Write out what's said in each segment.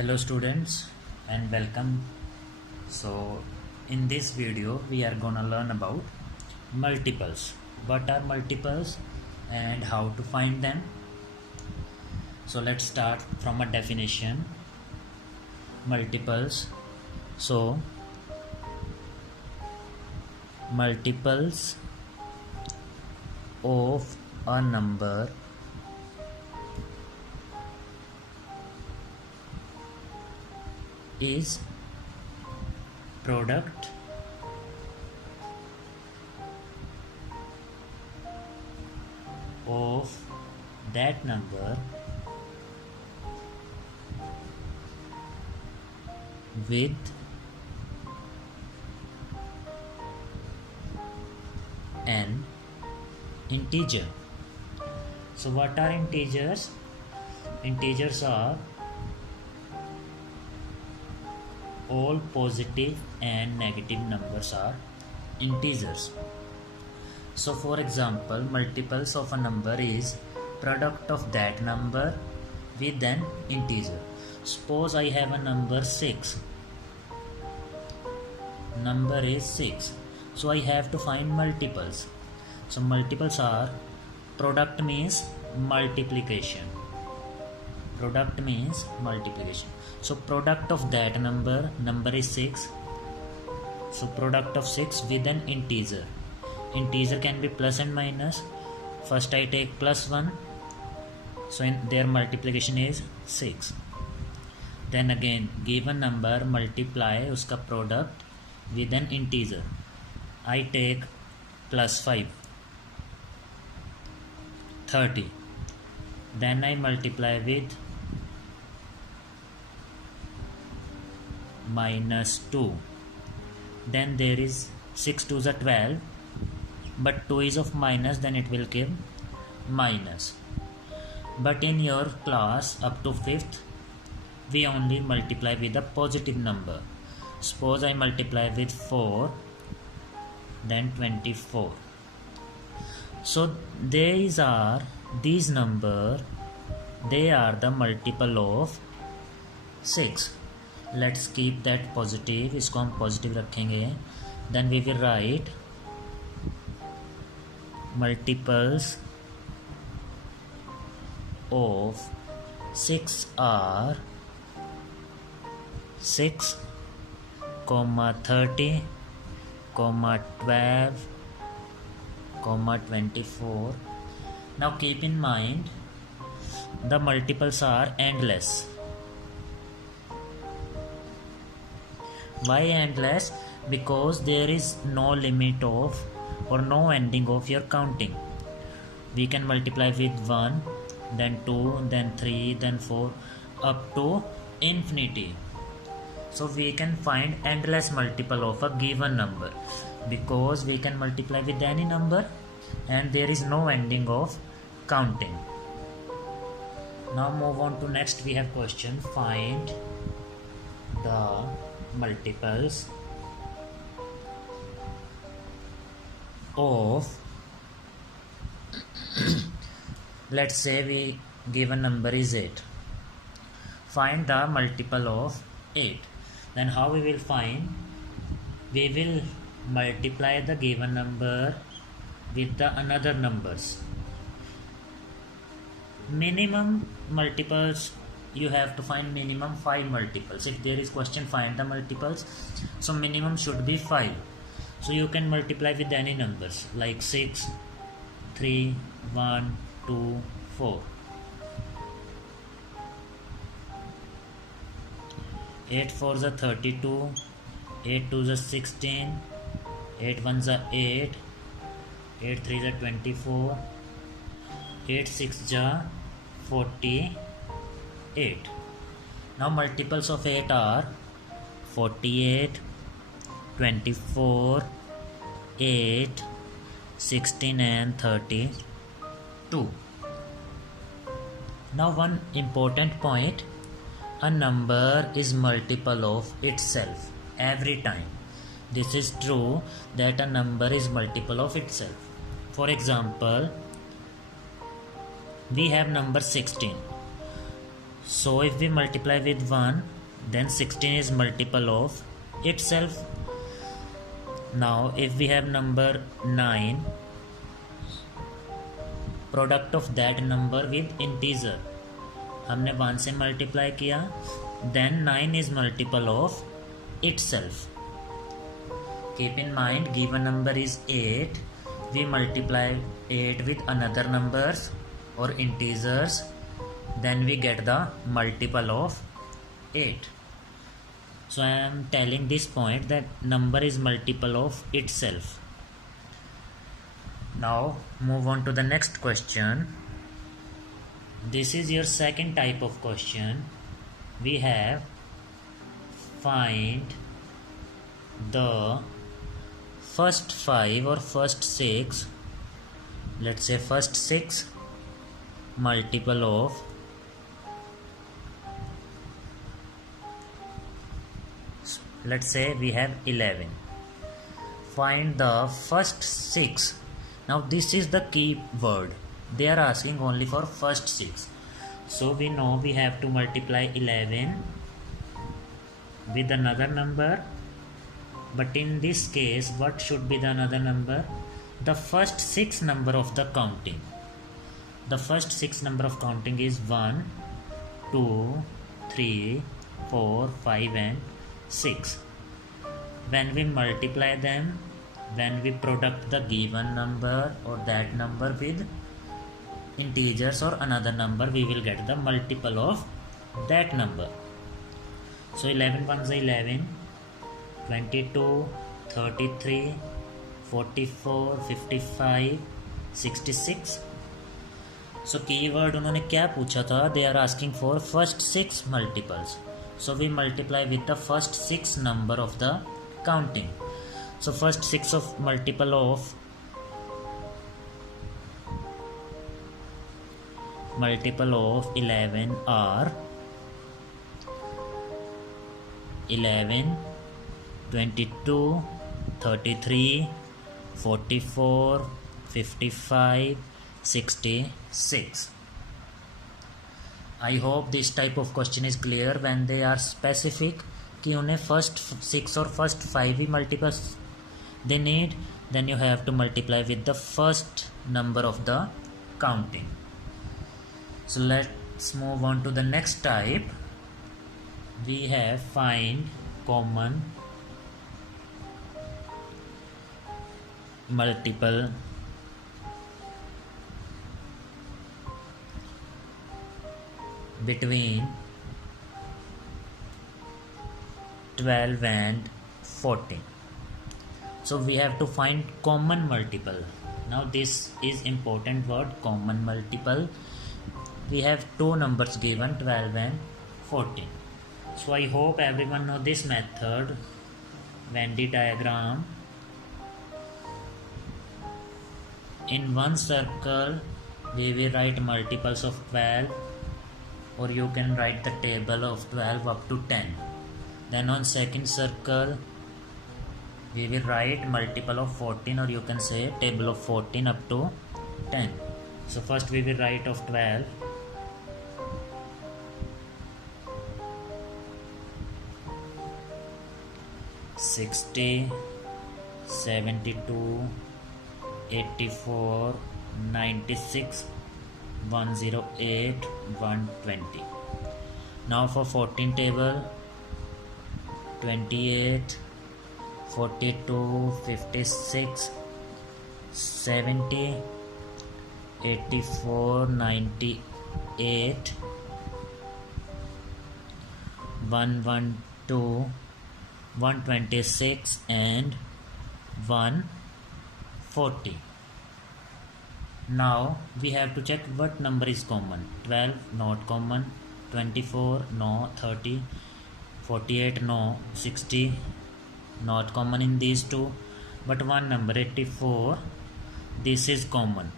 Hello students and welcome. So in this video we are gonna learn about multiples. What are multiples and how to find them? So let's start from a definition. Multiples. So multiples of a number is product of that number with an integer. So what are integers? Integers are all positive and negative numbers are integers. So for example, multiples of a number is product of that number with an integer. Suppose I have a number 6. Number is 6. So I have to find multiples. So multiples are product means multiplication. Product means multiplication. So product of that number is 6. So product of 6 with an integer. Integer can be plus and minus. First I take plus 1. So in their multiplication is 6. Then again given number multiply uska product with an integer. I take plus 5. 30. Then I multiply with minus 2. Then there is 6 2s are 12, but 2 is of minus, then it will give minus. But in your class up to 5th we only multiply with a positive number. Suppose I multiply with 4, then 24. So these number, they are the multiple of 6. Let's keep that positive. इसको हम positive रखेंगे. Then we will write multiples of 6 are 6, 30, 12, 24. Now keep in mind the multiples are endless. Why endless? Because there is no limit of or no ending of your counting. We can multiply with 1, then 2, then 3, then 4 up to infinity. So we can find endless multiple of a given number because we can multiply with any number and there is no ending of counting. Now move on to next. We have question. Find the multiples of let's say we given number is 8. Find the multiple of 8. Then how we will find? We will multiply the given number with the another numbers. Minimum multiples, you have to find minimum 5 multiples. If there is question find the multiples, so minimum should be 5. So you can multiply with any numbers like 6, 3, 1, 2, 4. 8 4s are 32, 8 2s are 16, 8 1s are 8, 8 3s are 24, 8 6s are 48. Now multiples of 8 are 48, 24, 8, 16 and 32. Now one important point. A number is multiple of itself every time. This is true that a number is multiple of itself. For example, we have number 16. So if we multiply with 1, then 16 is multiple of itself. Now if we have number 9, product of that number with integer, हमने 1 से multiply किया, then 9 is multiple of itself. Keep in mind, given number is 8, we multiply 8 with another numbers or integers, then we get the multiple of 8. So I am telling this point that number is multiple of itself. Now move on to the next question. This is your second type of question. We have find the first 5 or first 6, let's say first 6 multiple of let's say we have 11. Find the first 6. Now this is the key word. They are asking only for first 6. So we know we have to multiply 11 with another number. But in this case, what should be the another number? The first 6 number of the counting. The first 6 number of counting is 1, 2, 3, 4, 5 and 6. When we multiply them, when we product the given number or that number with integers or another number, we will get the multiple of that number. So 11 ones are 11, 22, 33, 44, 55, 66. So keyword उन्होंने क्या पूछा था? They are asking for first 6 multiples. So we multiply with the first 6 number of the counting. So first 6 of multiple of 11 are 11, 22, 33, 44, 55, 66. I hope this type of question is clear. When they are specific कि उन्हें first 6 और first 5 he multiples they need, then you have to multiply with the first number of the counting. So let's move on to the next type. We have find common multiple between 12 and 14. So we have to find common multiple. Now this is important word, common multiple. We have two numbers given, 12 and 14. So I hope everyone know this method, Venn diagram. In one circle we will write multiples of 12, or you can write the table of 12 up to 10. Then on second circle we will write multiple of 14, or you can say table of 14 up to 10. So first we will write of 12. $60, $72, $84, $96, $108, $120. Now for 14 table, 28, 42, 56, 70, 84, 98, 112, 126 and 140. Now we have to check what number is common. 12 not common, 24 no, 30, 48 no, 60 not common in these two, but one number 84, this is common.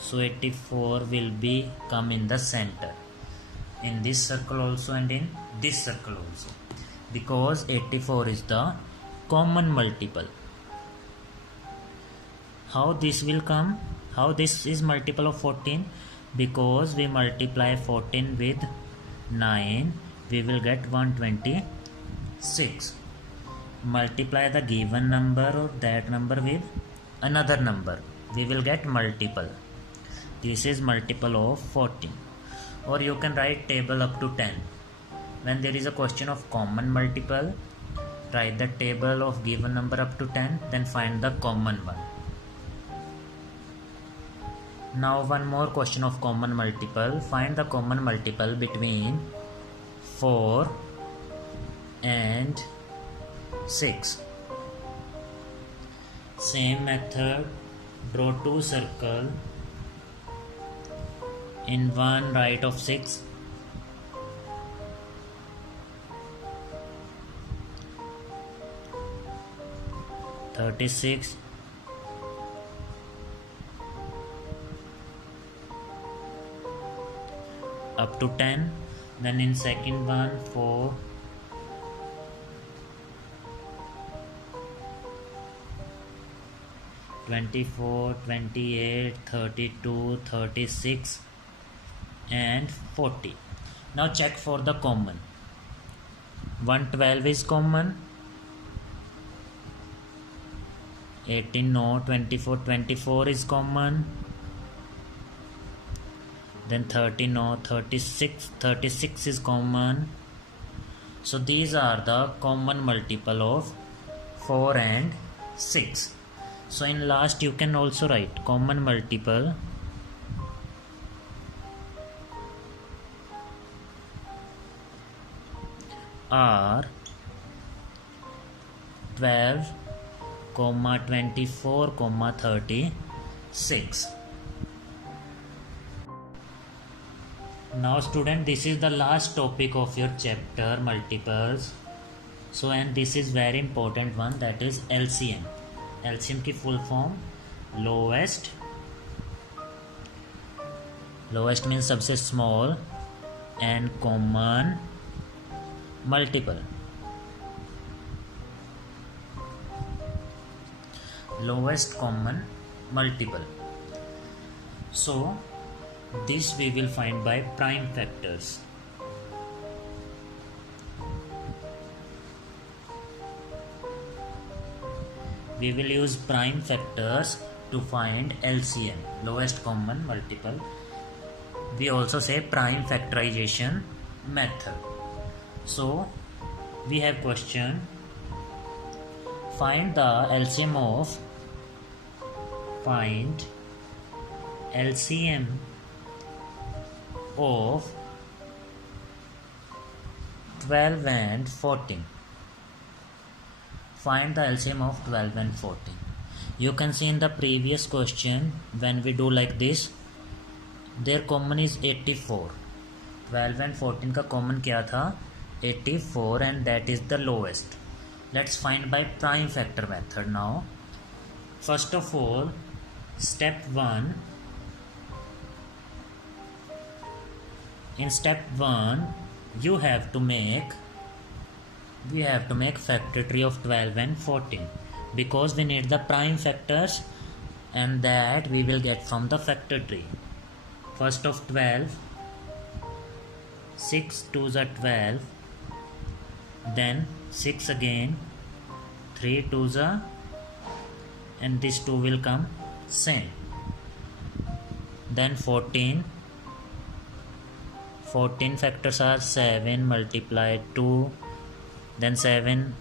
So 84 will be come in the center, in this circle also and in this circle also, because 84 is the common multiple. How this will come? How this is multiple of 14? because we multiply 14 with 9, we will get 126. Multiply the given number or that number with another number, we will get multiple. This is multiple of 14. Or you can write table up to 10. When there is a question of common multiple, write the table of given number up to 10, then find the common one. Now one more question of common multiple. Find the common multiple between 4 and 6. Same method, draw two circles. In one, right of 6. (36) up to 10. Then in second one, 4, 24, 28, 32, 36 and 40. Now check for the common. 112 is common. 18 no. 24 is common. Then 30 no. 36 is common. So these are the common multiple of 4 and 6. So in last you can also write common multiple are 12, 24, 36. Now student, this is the last topic of your chapter multiples. So and this is very important one, that is LCM. LCM की full form lowest means सबसे small and common multiple. Lowest common multiple. So this we will find by prime factors. We will use prime factors to find LCM, lowest common multiple. We also say prime factorization method. So we have question, find the LCM of 12 and 14. Find the LCM of 12 and 14. You can see in the previous question, when we do like this, their common is 84. 12 and 14 का common क्या था? 84, and that is the lowest. Let's find by prime factor method now. First of all, step 1. In step 1, we have to make factor tree of 12 and 14 because we need the prime factors, and that we will get from the factor tree. First of 12, 6 2s are 12, then 6 again, 3 2s are, and this 2 will come same. Then 14 factors are 7 multiplied 2. Then 7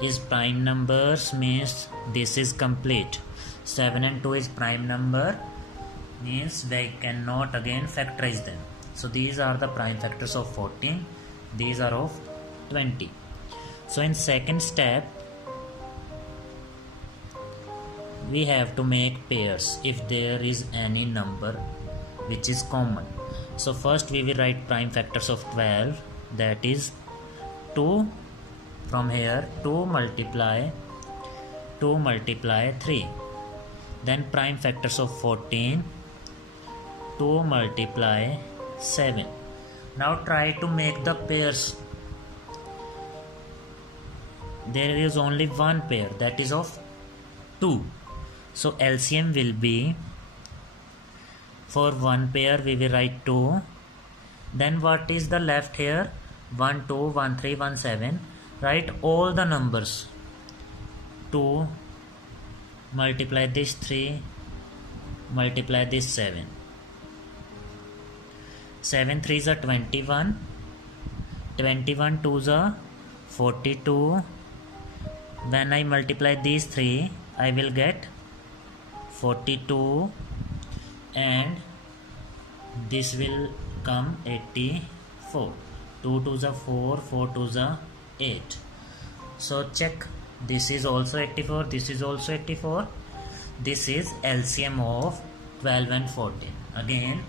is prime numbers, means this is complete. 7 and 2 is prime number, means we cannot again factorize them. So these are the prime factors of 14. These are of 20. So in second step, we have to make pairs if there is any number which is common. So first we will write prime factors of 12, that is 2. From here 2 multiply 3. Then prime factors of 14, 2 multiply 7. Now try to make the pairs. There is only one pair, that is of 2. So LCM will be For one pair we will write 2. Then what is the left here? 1 2 1 3 1 7. Write all the numbers. 2 multiply this 3 multiply this 7. 7 3s are 21. 21 2s are 42. When I multiply these 3, I will get 42, and this will come 84. 2 2s are 4, 4 2s are 8. So check, this is also 84, this is also 84. This is LCM of 12 and 14. Again,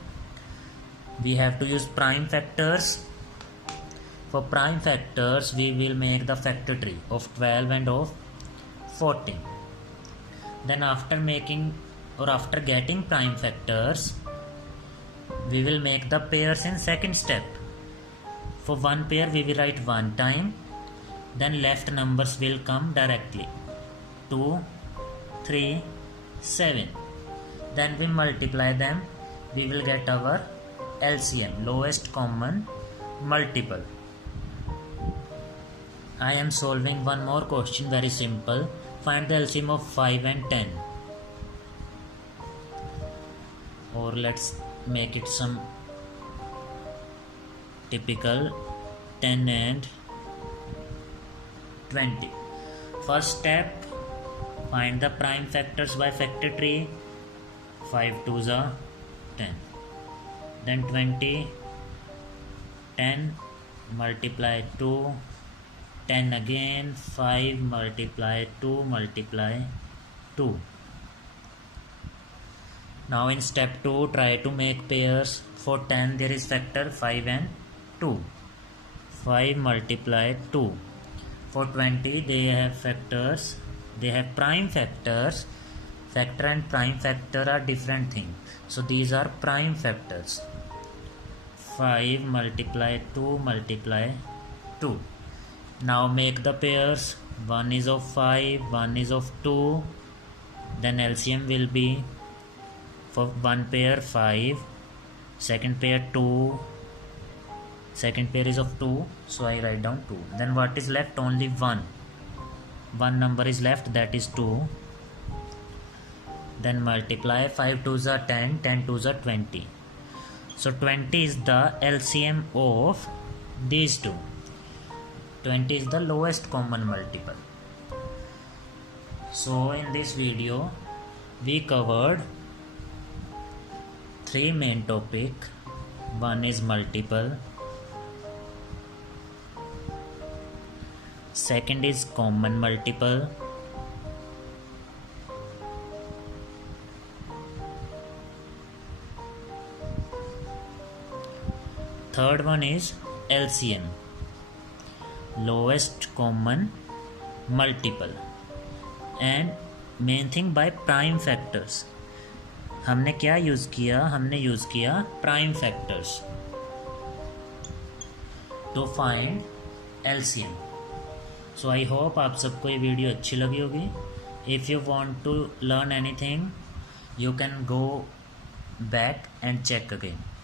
we have to use prime factors. For prime factors, we will make the factor tree of 12 and of 14. Then after making or after getting prime factors, we will make the pairs in second step. For one pair, we will write one time. Then left numbers will come directly. 2, 3, 7. Then we multiply them. We will get our LCM, lowest common multiple. I am solving one more question, very simple. Find the LCM of 5 and 10. Or let's make it some typical 10 and 20. First step, find the prime factors by factor tree. 5 2s are 10. Then 20, 10 multiply 2, 10 again, 5 multiply 2 multiply 2. Now in step 2, try to make pairs. For 10 there is factor 5 and 2. 5 multiply 2. For 20 they have factors, they have prime factors. Factor and prime factor are different things. So these are prime factors. 5 multiply 2 multiply 2. Now make the pairs. 1 is of 5, 1 is of 2. Then LCM will be, for one pair 5, second pair 2, second pair is of 2, so I write down 2. Then what is left? Only 1. One number is left, that is 2. Then multiply. 5 2s are 10, 10 2s are 20. So 20 is the LCM of these two. 20 is the lowest common multiple. So in this video we covered 3 main topic. One is multiple, second is common multiple, third one is LCM, lowest common multiple, and main thing by prime factors. हमने क्या use किया? हमने use किया prime factors to find LCM. So I hope आप सबको ये video अच्छी लगी होगी. If you want to learn anything, you can go back and check again.